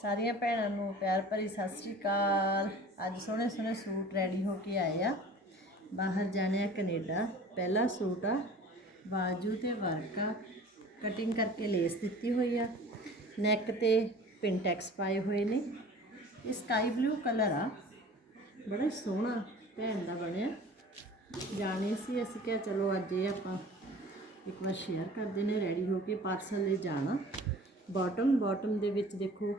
ਸਾਰੀਆਂ ਭੈਣਾਂ ਨੂੰ ਪਿਆਰ ਭਰੀ ਸਤਿ ਸ੍ਰੀ ਅਕਾਲ। ਅੱਜ ਸੋਹਣੇ ਸੋਹਣੇ ਸੂਟ ਰੈਡੀ ਹੋ ਕੇ ਆਏ ਆ। ਬਾਹਰ ਜਾਣੇ ਆ ਕੈਨੇਡਾ। ਪਹਿਲਾ ਸੂਟ ਆ, ਬਾਜੂ ਤੇ ਵਰਕ। ਆ ਕਟਿੰਗ ਕਰਕੇ ਲੇਸ ਦਿੱਤੀ ਹੋਈ ਆ। ਨੈਕ ਤੇ ਪਿੰਟੈਕਸ ਪਾਏ ਹੋਏ ਨੇ। ਇਹ ਸਕਾਈ ਬਲੂ ਕਲਰ ਆ। ਬੜਾ ਸੋਹਣਾ ਭੈਣ ਦਾ ਬਣਿਆ। ਜਾਣੇ ਸੀ ਅਸੀਂ ਕਿਹਾ ਚਲੋ ਅੱਜ ਇਹ ਆਪਾਂ ਇੱਕ ਵਾਰ ਸ਼ੇਅਰ ਕਰਦੇ ਨੇ ਰੈਡੀ ਹੋ ਕੇ ਪਾਰਸਲ ਲਈ ਜਾਣਾ। ਬਾਟਮ ਬਾਟਮ ਦੇ ਵਿੱਚ ਦੇਖੋ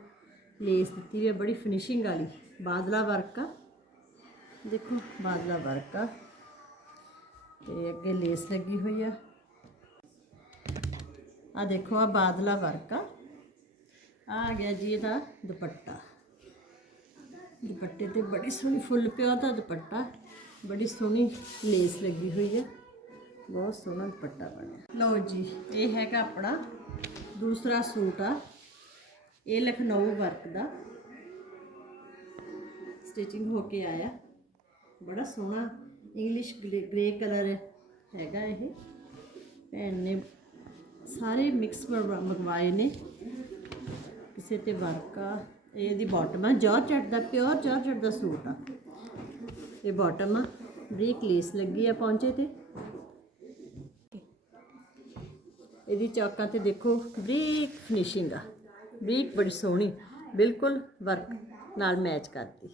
ਲੇਸ ਦਿੱਤੀ ਵੀ ਹੈ ਬੜੀ ਫਿਨਿਸ਼ਿੰਗ ਵਾਲੀ। ਬਾਦਲਾ ਵਰਕ। ਆ ਦੇਖੋ, ਬਾਦਲਾ ਵਰਕ। ਆ ਤੇ ਅੱਗੇ ਲੇਸ ਲੱਗੀ ਹੋਈ ਆ। ਆ ਦੇਖੋ ਆ ਬਾਦਲਾ ਵਰਕ। ਆ ਆ ਗਿਆ ਜੀ ਇਹਦਾ ਦੁਪੱਟਾ। ਦੁਪੱਟੇ ਤੇ ਬੜੀ ਸੋਹਣੀ ਫੁੱਲ ਪਿਆ ਦਾ ਦੁਪੱਟਾ। ਬੜੀ ਸੋਹਣੀ ਲੇਸ ਲੱਗੀ ਹੋਈ ਹੈ ਬਹੁਤ ਸੋਹਣਾ ਦੁਪੱਟਾ ਬਣਿਆ। ਲਓ ਜੀ, ਇਹ ਹੈਗਾ ਆਪਣਾ ਦੂਸਰਾ ਸੂਟ ਆ। ਇਹ ਲਖਨਊ ਵਰਕ ਦਾ ਸਟਿਚਿੰਗ ਹੋ ਕੇ ਆਇਆ। ਬੜਾ ਸੋਹਣਾ ਇੰਗਲਿਸ਼ ਗ੍ਰੇ ਕਲਰ ਹੈਗਾ ਇਹ। ਭੈਣ ਨੇ ਸਾਰੇ ਮਿਕਸ ਮੰਗਵਾਏ ਨੇ। ਕਿਸੇ ਤੇ ਵਰਕ ਆ, ਇਹ ਇਹਦੀ ਬਾਟਮ ਆ। ਜਾਰਜਟ ਦਾ ਪਿਓਰ ਜਾਰਜਟ ਦਾ ਸੂਟ ਆ। ਇਹ ਬਾਟਮ ਆ। ਬਰੀਕ ਲੇਸ ਲੱਗੀ ਆ ਪੌਂਚੇ ਤੇ। ਇਹਦੀ ਚੌਕਾਂ ਤੇ ਦੇਖੋ, ਬਰੀਕ ਫਿਨਿਸ਼ਿੰਗ ਆ। ਬਰੀਕ ਬੜੀ ਸੋਹਣੀ ਬਿਲਕੁਲ ਵਰਕ ਨਾਲ ਮੈਚ ਕਰਦੀ